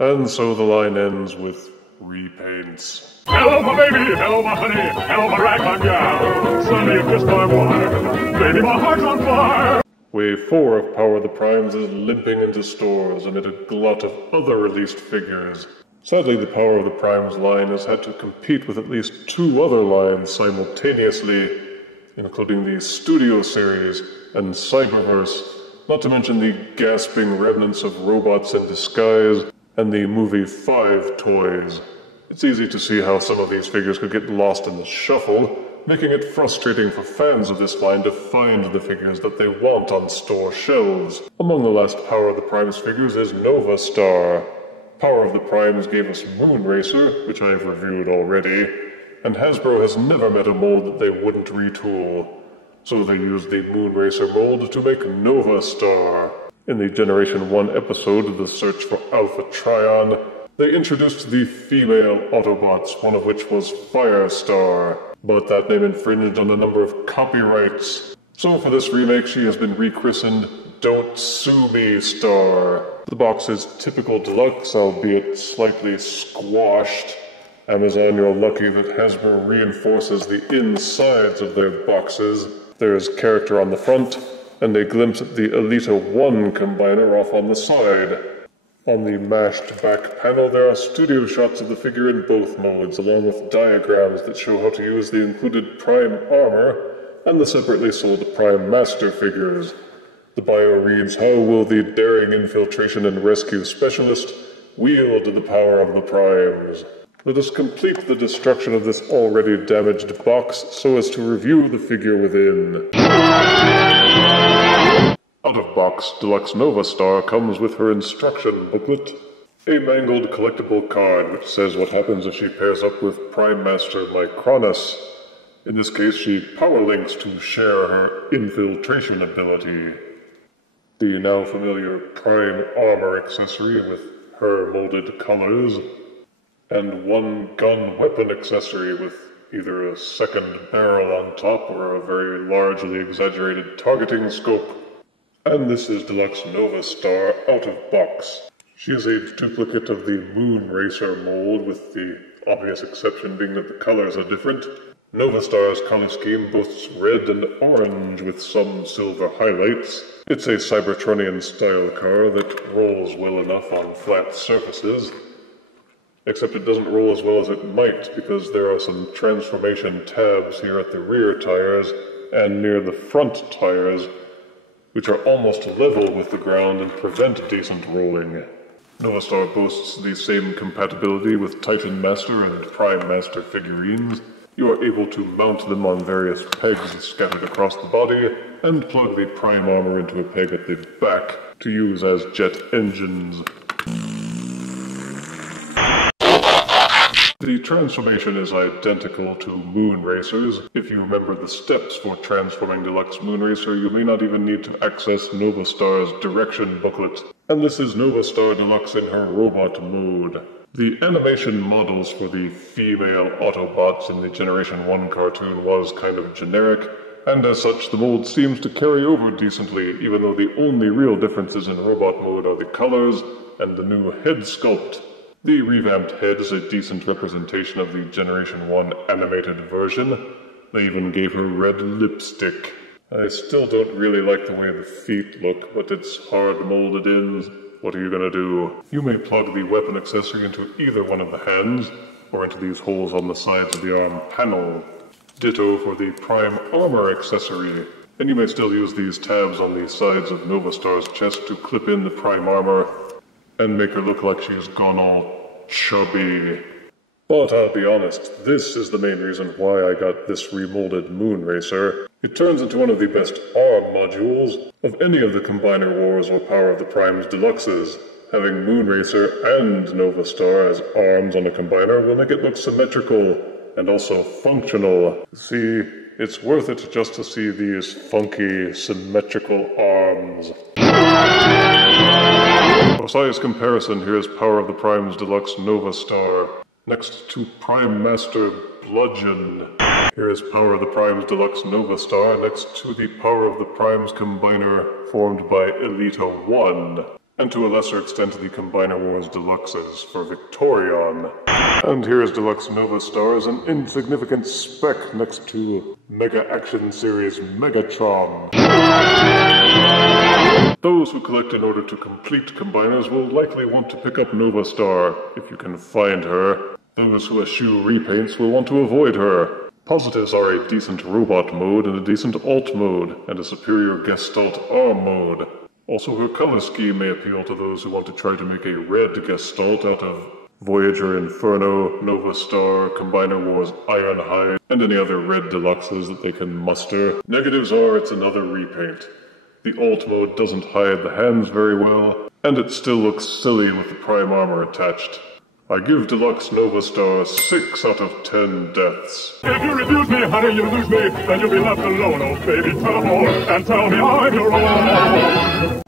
And so the line ends with repaints. Hello, my baby. Hello, my honey. Hello, my ragtime gal. Sonny, you've kissed my wife. Baby, my heart's on fire. Wave 4 of Power of the Primes is limping into stores amid a glut of other released figures. Sadly, the Power of the Primes line has had to compete with at least 2 other lines simultaneously, including the Studio Series and Cyberverse, not to mention the gasping remnants of Robots in Disguise and the Movie 5 toys. It's easy to see how some of these figures could get lost in the shuffle, making it frustrating for fans of this line to find the figures that they want on store shelves. Among the last Power of the Primes figures is Novastar. Power of the Primes gave us Moonracer, which I have reviewed already, and Hasbro has never met a mold that they wouldn't retool. So they used the Moonracer mold to make Novastar. In the Generation 1 episode, The Search for Alpha Trion, they introduced the female Autobots, one of which was Firestar, but that name infringed on a number of copyrights. So for this remake, she has been rechristened Don't Sue Me Star. The box is typical deluxe, albeit slightly squashed. Amazon, you're lucky that Hasbro reinforces the insides of their boxes. There is character on the front, and a glimpse at the Elita 1 combiner off on the side. On the mashed back panel, there are studio shots of the figure in both modes, along with diagrams that show how to use the included Prime armor and the separately sold Prime Master figures. The bio reads, "How will the daring infiltration and rescue specialist wield the power of the Primes?" Let us complete the destruction of this already damaged box so as to review the figure within. Out-of-box Deluxe Novastar comes with her instruction booklet, a mangled collectible card which says what happens if she pairs up with Prime Master Micronus. In this case, she power links to share her infiltration ability. The now familiar Prime armor accessory with her molded colors, and one gun weapon accessory with either a second barrel on top or a very largely exaggerated targeting scope. And this is Deluxe Novastar out of box. She is a duplicate of the Moonracer mold, with the obvious exception being that the colors are different. Novastar's color scheme boasts red and orange with some silver highlights. It's a Cybertronian style car that rolls well enough on flat surfaces. Except it doesn't roll as well as it might, because there are some transformation tabs here at the rear tires and near the front tires, which are almost level with the ground and prevent decent rolling. Novastar boasts the same compatibility with Titan Master and Prime Master figurines. You are able to mount them on various pegs scattered across the body, and plug the Prime armor into a peg at the back to use as jet engines. The transformation is identical to Moonracer's. If you remember the steps for transforming Deluxe Moonracer, you may not even need to access Novastar's direction booklet. And this is Novastar Deluxe in her robot mode. The animation models for the female Autobots in the Generation 1 cartoon was kind of generic, and as such the mold seems to carry over decently, even though the only real differences in robot mode are the colors and the new head sculpt. The revamped head is a decent representation of the Generation 1 animated version. They even gave her red lipstick. I still don't really like the way the feet look, but it's hard molded in. What are you gonna do? You may plug the weapon accessory into either one of the hands, or into these holes on the sides of the arm panel. Ditto for the Prime armor accessory. And you may still use these tabs on the sides of Novastar's chest to clip in the Prime armor and make her look like she's gone all chubby. But I'll be honest, this is the main reason why I got this remolded Moonracer. It turns into one of the best ARM modules of any of the Combiner Wars or Power of the Primes Deluxes. Having Moonracer and Novastar as arms on a combiner will make it look symmetrical and also functional. See, it's worth it just to see these funky, symmetrical arms. For size comparison, here's Power of the Primes Deluxe Novastar, next to Prime Master Bludgeon. Here is Power of the Primes Deluxe Novastar, next to the Power of the Primes Combiner formed by Elita 1. and to a lesser extent the Combiner Wars Deluxes for Victorion. And here is Deluxe Novastar as an insignificant speck next to Mega Action Series Megatron. Those who collect in order to complete combiners will likely want to pick up Novastar, if you can find her. Those who eschew repaints will want to avoid her. Positives are a decent robot mode and a decent alt mode, and a superior Gestalt arm mode. Also, her color scheme may appeal to those who want to try to make a red Gestalt out of Voyager Inferno, Novastar, Combiner Wars Ironhide, and any other red deluxes that they can muster. Negatives are it's another repaint. The alt mode doesn't hide the hands very well, and it still looks silly with the prime armor attached. I give Deluxe Novastar 6 out of 10 deaths. If you refuse me, honey, you lose me, then you'll be left alone. Oh, baby, tell them all, and tell me I'm your own.